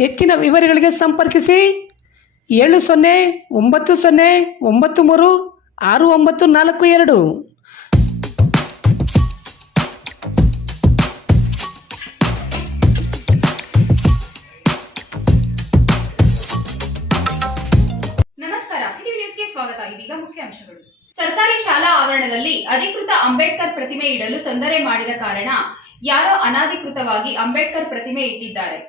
ಹೆಚ್ಚಿನ ವಿವರಗಳಿಗೆ ಸಂಪರ್ಕಿಸಿ ಏಳು ಸೊನ್ನೆ ಒಂಬತ್ತು ಸೊನ್ನೆ ಒಂಬತ್ತು ಮೂರು ಆರು ಒಂಬತ್ತು ನಾಲ್ಕು ಎರಡು. ನಮಸ್ಕಾರ, ಸಿಟಿ ನ್ಯೂಸ್ಗೆ ಸ್ವಾಗತ. ಇದೀಗ ಮುಖ್ಯಾಂಶಗಳು ಸರ್ಕಾರಿ ಶಾಲಾ ಆವರಣದಲ್ಲಿ ಅಧಿಕೃತ ಅಂಬೇಡ್ಕರ್ ಪ್ರತಿಮೆ ಇಡಲು ತೊಂದರೆ ಮಾಡಿದ ಕಾರಣ ಯಾರೋ ಅನಧಿಕೃತವಾಗಿ ಅಂಬೇಡ್ಕರ್ ಪ್ರತಿಮೆ ಇಟ್ಟಿದ್ದಾರೆ.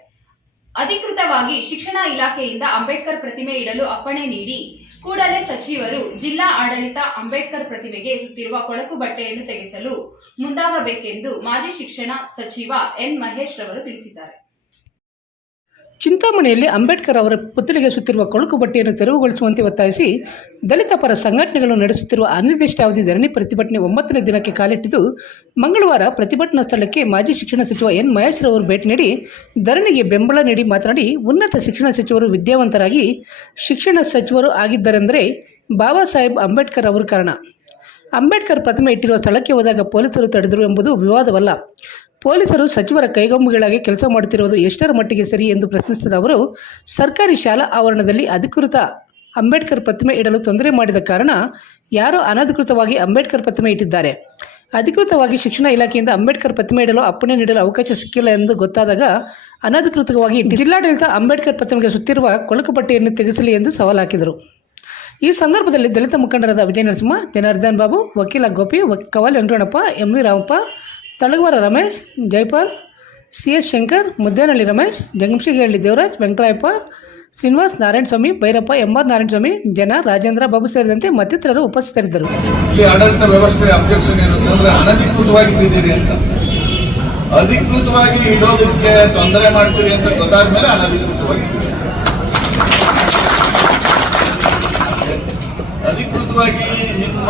ಅಧಿಕೃತವಾಗಿ ಶಿಕ್ಷಣ ಇಲಾಖೆಯಿಂದ ಅಂಬೇಡ್ಕರ್ ಪ್ರತಿಮೆ ಇಡಲು ಅಪ್ಪಣೆ ನೀಡಿ, ಕೂಡಲೇ ಸಚಿವರು ಜಿಲ್ಲಾ ಆಡಳಿತ ಅಂಬೇಡ್ಕರ್ ಪ್ರತಿಮೆಗೆ ಸುತ್ತಿರುವ ಕೊಳಕು ಬಟ್ಟೆಯನ್ನು ತೆಗೆಸಲು ಮುಂದಾಗಬೇಕೆಂದು ಮಾಜಿ ಶಿಕ್ಷಣ ಸಚಿವ ಎನ್ ಮಹೇಶ್ ರವರು ತಿಳಿಸಿದ್ದಾರೆ. ಚಿಂತಾಮಣಿಯಲ್ಲಿ ಅಂಬೇಡ್ಕರ್ ಅವರ ಪುತ್ಥಳಿಗೆ ಸುತ್ತಿರುವ ಕೊಳಕು ಬಟ್ಟೆಯನ್ನು ತೆರವುಗೊಳಿಸುವಂತೆ ಒತ್ತಾಯಿಸಿ ದಲಿತ ಪರ ಸಂಘಟನೆಗಳು ನಡೆಸುತ್ತಿರುವ ಅನಿರ್ದಿಷ್ಟಾವಧಿ ಧರಣಿ ಪ್ರತಿಭಟನೆ ಒಂಬತ್ತನೇ ದಿನಕ್ಕೆ ಕಾಲಿಟ್ಟಿದ್ದು ಮಂಗಳವಾರ ಪ್ರತಿಭಟನಾ ಸ್ಥಳಕ್ಕೆ ಮಾಜಿ ಶಿಕ್ಷಣ ಸಚಿವ ಎನ್ ಮಹೇಶ್ವರ ಅವರು ಭೇಟಿ ನೀಡಿ ಧರಣಿಗೆ ಬೆಂಬಲ ನೀಡಿ ಮಾತನಾಡಿ, ಉನ್ನತ ಶಿಕ್ಷಣ ಸಚಿವರು ವಿದ್ಯಾವಂತರಾಗಿ ಶಿಕ್ಷಣ ಸಚಿವರು ಆಗಿದ್ದರೆಂದರೆ ಬಾಬಾ ಸಾಹೇಬ್ ಅಂಬೇಡ್ಕರ್ ಅವರು ಕಾರಣ. ಅಂಬೇಡ್ಕರ್ ಪ್ರತಿಮೆ ಇಟ್ಟಿರುವ ಸ್ಥಳಕ್ಕೆ ಹೋದಾಗ ಪೊಲೀಸರು ತಡೆದರು ಎಂಬುದು ವಿವಾದವಲ್ಲ. ಪೊಲೀಸರು ಸಚಿವರ ಕೈಗೊಂಬೆಗಳಾಗಿ ಕೆಲಸ ಮಾಡುತ್ತಿರುವುದು ಎಷ್ಟರ ಮಟ್ಟಿಗೆ ಸರಿ ಎಂದು ಪ್ರಶ್ನಿಸಿದ ಅವರು, ಸರ್ಕಾರಿ ಶಾಲಾ ಆವರಣದಲ್ಲಿ ಅಧಿಕೃತ ಅಂಬೇಡ್ಕರ್ ಪ್ರತಿಮೆ ಇಡಲು ತೊಂದರೆ ಮಾಡಿದ ಕಾರಣ ಯಾರೋ ಅನಧಿಕೃತವಾಗಿ ಅಂಬೇಡ್ಕರ್ ಪ್ರತಿಮೆ ಇಟ್ಟಿದ್ದಾರೆ. ಅಧಿಕೃತವಾಗಿ ಶಿಕ್ಷಣ ಇಲಾಖೆಯಿಂದ ಅಂಬೇಡ್ಕರ್ ಪ್ರತಿಮೆ ಇಡಲು ಅಪ್ಪಣೆ ನೀಡಲು ಅವಕಾಶ ಸಿಕ್ಕಿಲ್ಲ ಎಂದು ಗೊತ್ತಾದಾಗ ಅನಧಿಕೃತವಾಗಿ ಜಿಲ್ಲಾಡಳಿತ ಅಂಬೇಡ್ಕರ್ ಪ್ರತಿಮೆಗೆ ಸುತ್ತಿರುವ ಕೊಳಕುಪಟ್ಟಿಯನ್ನು ತೆಗೆಸಲಿ ಎಂದು ಸವಾಲು ಹಾಕಿದರು. ಈ ಸಂದರ್ಭದಲ್ಲಿ ದಲಿತ ಮುಖಂಡರಾದ ವಿಜಯ ನರಸಿಂಹ, ಜನಾರ್ದನ್ ಬಾಬು, ವಕೀಲ Gopi Kaval Venkataramanappa, M V Ramappa Talagavara Ramesh, Jaipal C S Shankar, Muddenahalli Ramesh Jangamashigahalli Devaraj Venkatarayappa Srinivas Narayana Swamy, Byrappa M R Narayana Swamy, ಜನ, ರಾಜೇಂದ್ರ ಬಾಬು ಸೇರಿದಂತೆ ಮತ್ತಿತರರು ಉಪಸ್ಥಿತರಿದ್ದರು. ಇಲ್ಲಿ ಆಡಳಿತ ವ್ಯವಸ್ಥೆ ಅಬ್ಜೆಕ್ಷನ್ ಏನು ಅಂತಂದ್ರೆ ಅನಧಿಕೃತವಾಗಿ ಇಟ್ಟಿದ್ದೀರಿ ಅಂತ. ಅಧಿಕೃತವಾಗಿ ಇಡೋದಕ್ಕೆ ತೊಂದರೆ ಮಾಡ್ತೀರಿ ಅಂತ ಗೊತ್ತಾದ ಮೇಲೆ ಅನಧಿಕೃತವಾಗಿ. ಅಧಿಕೃತವಾಗಿ ನಿಮ್ಮ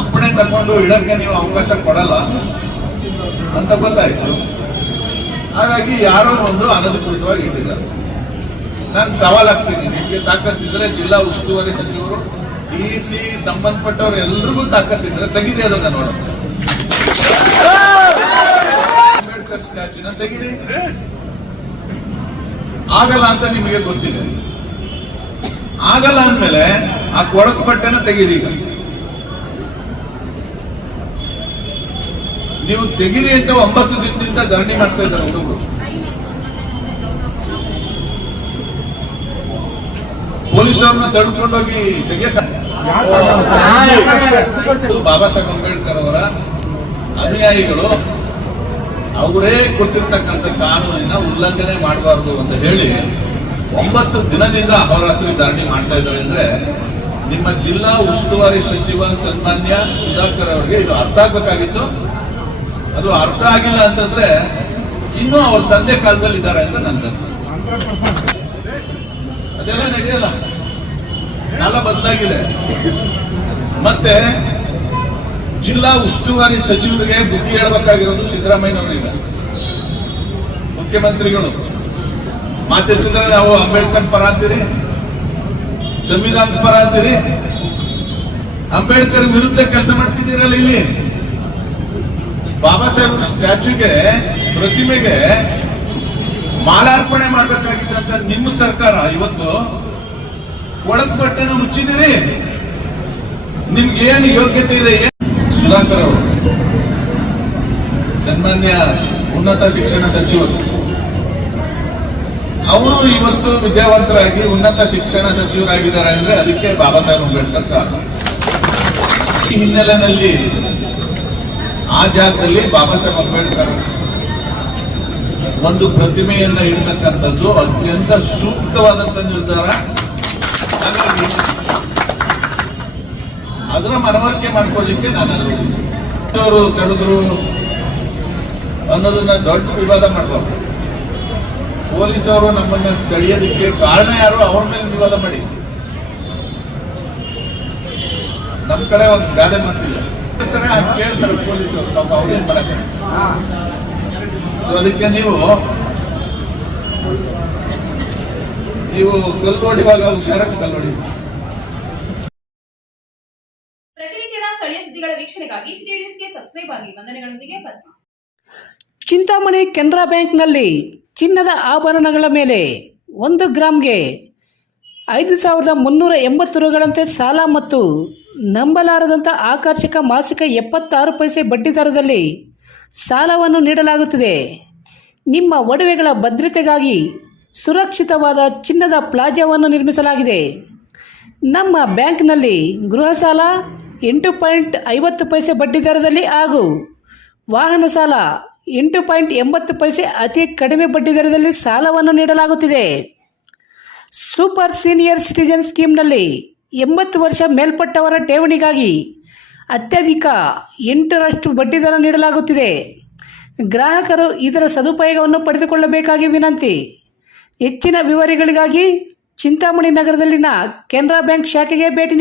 ಅಪ್ಪಣೆ ತಗೊಂಡು ಇಡಕ್ಕೆ ನೀವು ಅವಕಾಶ ಕೊಡಲ್ಲ. ಅಂತ ಗೊತ್ತಾಯ್ತು. ಹಾಗಾಗಿ ಯಾರೋ ಒಂದು ಅನಧಿಕೃತವಾಗಿ ಇಟ್ಟಿದ್ದಾರೆ. ನಾನು ಸವಾಲ್ ಹಾಕ್ತೀನಿ ನಿಮಗೆ ತಾಕತ್ತಿದ್ರೆ ಜಿಲ್ಲಾ ಉಸ್ತುವಾರಿ ಸಚಿವರು ಡಿ ಸಿ ಸಂಬಂಧಪಟ್ಟವ್ರು ಎಲ್ರಿಗೂ ತಾಕತ್ತಿದ್ರೆ ತೆಗೀರಿ ಅದನ್ನ ನೋಡ ಅಂಬೇಡ್ಕರ್ ಸ್ಟ್ಯಾಚ್ಯೂನ ತೆಗೀರಿ. ಆಗಲ್ಲ ಅಂತ ನಿಮಗೆ ಗೊತ್ತಿದೆ. ಆಗಲ್ಲ ಅಂದ್ಮೇಲೆ ಆ ಕೊಡಕು ಬಟ್ಟೆನ ತೆಗೀರಿ ಈಗ. ನೀವು ತೆಗಿರಿ ಅಂತ ಒಂಬತ್ತು ದಿನದಿಂದ ಧರಣಿ ಮಾಡ್ತಾ ಇದ್ದಾರೆ ಹುಡುಗರು ಪೊಲೀಸರನ್ನ ತಡೆದುಕೊಂಡೋಗಿ ತೆಗಿಯಕ್ಕ ಬಾಬಾ ಸಾಹೇಬ್ ಅಂಬೇಡ್ಕರ್ ಅವರ ಅನುಯಾಯಿಗಳು. ಅವರೇ ಕೊಟ್ಟಿರ್ತಕ್ಕಂಥ ಕಾನೂನಿನ ಉಲ್ಲಂಘನೆ ಮಾಡಬಾರ್ದು ಅಂತ ಹೇಳಿ ಒಂಬತ್ತು ದಿನದಿಂದ ಅಹೋರಾತ್ರಿ ಧರಣಿ ಮಾಡ್ತಾ ಇದ್ದಾರೆ ಅಂದ್ರೆ ನಿಮ್ಮ ಜಿಲ್ಲಾ ಉಸ್ತುವಾರಿ ಸಚಿವ ಸನ್ಮಾನ್ಯ ಸುಧಾಕರ್ ಅವರಿಗೆ ಇದು ಅರ್ಥ ಆಗ್ಬೇಕಾಗಿತ್ತು. ಅದು ಅರ್ಥ ಆಗಿಲ್ಲ ಅಂತಂದ್ರೆ ಇನ್ನೂ ಅವ್ರ ತಂದೆ ಕಾಲದಲ್ಲಿ ಇದ್ದಾರೆ ಅಂತ ನನ್ಗೆ ಅನ್ಸುತ್ತೆ. ಅದೆಲ್ಲ ನಡೆಯಲ್ಲ. ಕಾಲ ಬದಲಾಗಿದೆ ಮತ್ತೆ ಜಿಲ್ಲಾ ಉಸ್ತುವಾರಿ ಸಚಿವರಿಗೆ ಬುದ್ಧಿ ಹೇಳಬೇಕಾಗಿರೋದು ಸಿದ್ದರಾಮಯ್ಯನವರಿಗೆ. ಮುಖ್ಯಮಂತ್ರಿಗಳು. ಮಾತೆತ್ತಿದ್ರೆ ನಾವು ಅಂಬೇಡ್ಕರ್ ಪರ ಅಂತೀರಿ, ಸಂವಿಧಾನದ ಪರ ಅಂತೀರಿ. ಅಂಬೇಡ್ಕರ್ ವಿರುದ್ಧ ಕೆಲಸ ಮಾಡ್ತಿದ್ದೀರಲ್ಲ ಇಲ್ಲಿ? ಬಾಬಾ ಸಾಹೇಬ್ ಸ್ಟ್ಯಾಚ್ಯೂಗೆ ಪ್ರತಿಮೆಗೆ ಮಾಲಾರ್ಪಣೆ ಮಾಡಬೇಕಾಗಿದ್ದಂತ ನಿಮ್ಮ ಸರ್ಕಾರ ಇವತ್ತು ಒಳಗ್ ಬಟ್ಟೆನ ಮುಚ್ಚಿದಿರಿ ನಿಮ್ಗೆ ಏನು ಯೋಗ್ಯತೆ ಇದೆ? ಸುಧಾಕರ್ ಅವರು. ಸನ್ಮಾನ್ಯ ಉನ್ನತ ಶಿಕ್ಷಣ ಸಚಿವರು. ಅವರು ಇವತ್ತು ವಿದ್ಯಾವಂತರಾಗಿ ಉನ್ನತ ಶಿಕ್ಷಣ ಸಚಿವರಾಗಿದ್ದಾರೆ ಅಂದ್ರೆ ಅದಕ್ಕೆ ಬಾಬಾ ಸಾಹೇಬ್ ಅಂಬೇಡ್ಕರ್ ಕಾರಣ. ಈ ಹಿನ್ನೆಲೆಯಲ್ಲಿ ಆ ಜಾಗದಲ್ಲಿ ಬಾಬಾ ಸಾಹೇಬ್ ಅಂಬೇಡ್ಕರ್ ಒಂದು ಪ್ರತಿಮೆಯನ್ನ ಇಡತಕ್ಕಂಥದ್ದು ಅತ್ಯಂತ ಸೂಕ್ತವಾದಂತ ನಿರ್ಧಾರ. ಅದರ ಮನವರಿಕೆ ಮಾಡ್ಕೊಳ್ಳಿಕ್ಕೆ ನಾನು ಅವರು ಕರೆದ್ರು ಅನ್ನೋದನ್ನ ದೊಡ್ಡ ವಿವಾದ ಮಾಡಬಾರ್ದು. ಪೊಲೀಸರು ನಮ್ಮನ್ನ ತಡೆಯೋದಕ್ಕೆ ಕಾರಣ ಯಾರು? ಅವ್ರ ಮೇಲೆ ವಿವಾದ ಮಾಡಿದ್ರು. ನಮ್ಮ ಕಡೆ ಒಂದು ಗಾದೆ ಅದ್ ಕೇಳ್ತಾರೆ ಪೊಲೀಸರು ಪಾಪ ಅವ್ರೇನ್ ಮಾಡಕ್ಕೆ? ಸೊ ಅದಕ್ಕೆ ನೀವು ನೀವು ಕಲ್ಲು ನೋಡಿವಾಗ ಹುಷಾರಾಗಿ ಕಲ್ಲು ನೋಡಿ ಪ್ರತಿನಿತ್ಯದ ಸ್ಥಳೀಯ ಸುದ್ದಿಗಳ ವೀಕ್ಷಣೆಗಾಗಿ ಸಿಟಿ ನ್ಯೂಸ್ಗೆ ಸಬ್ಸ್ಕ್ರೈಬ್ ಆಗಿ ವಂದನೆಗಳೊಂದಿಗೆ ಪದ್ಮ ಚಿಂತಾಮಣಿ ಕೆನರಾ ಬ್ಯಾಂಕ್ನಲ್ಲಿ ಚಿನ್ನದ ಆಭರಣಗಳ ಮೇಲೆ ಒಂದು ಗ್ರಾಮ್ಗೆ ಐದು ಸಾವಿರದ ಮುನ್ನೂರ ಎಂಬತ್ತು ರುಗಳಂತೆ ಸಾಲ ಮತ್ತು ನಂಬಲಾರದಂಥ ಆಕರ್ಷಕ ಮಾಸಿಕ ಎಪ್ಪತ್ತಾರು ಪೈಸೆ ಬಡ್ಡಿ ದರದಲ್ಲಿ ಸಾಲವನ್ನು ನೀಡಲಾಗುತ್ತದೆ. ನಿಮ್ಮ ಒಡವೆಗಳ ಭದ್ರತೆಗಾಗಿ ಸುರಕ್ಷಿತವಾದ ಚಿನ್ನದ ಪ್ಲಾಜಾವನ್ನು ನಿರ್ಮಿಸಲಾಗಿದೆ. ನಮ್ಮ ಬ್ಯಾಂಕ್ನಲ್ಲಿ ಗೃಹ ಸಾಲ ಎಂಟು ಪಾಯಿಂಟ್ ಐವತ್ತು ಪೈಸೆ ಬಡ್ಡಿ ದರದಲ್ಲಿ ಹಾಗೂ ವಾಹನ ಸಾಲ ಎಂಟು ಪಾಯಿಂಟ್ ಎಂಬತ್ತು ಪೈಸೆ ಅತಿ ಕಡಿಮೆ ಬಡ್ಡಿ ದರದಲ್ಲಿ ಸಾಲವನ್ನು ನೀಡಲಾಗುತ್ತಿದೆ. ಸೂಪರ್ ಸೀನಿಯರ್ ಸಿಟಿಜನ್ ಸ್ಕೀಮ್ನಲ್ಲಿ ಎಂಬತ್ತು ವರ್ಷ ಮೇಲ್ಪಟ್ಟವರ ಠೇವಣಿಗಾಗಿ ಅತ್ಯಧಿಕ ಎಂಟರಷ್ಟು ಬಡ್ಡಿದರ ನೀಡಲಾಗುತ್ತಿದೆ. ಗ್ರಾಹಕರು ಇದರ ಸದುಪಯೋಗವನ್ನು ಪಡೆದುಕೊಳ್ಳಬೇಕಾಗಿ ವಿನಂತಿ. ಹೆಚ್ಚಿನ ವಿವರಗಳಿಗಾಗಿ ಚಿಂತಾಮಣಿ ನಗರದಲ್ಲಿನ ಕೆನರಾ ಬ್ಯಾಂಕ್ ಶಾಖೆಗೆ ಭೇಟಿ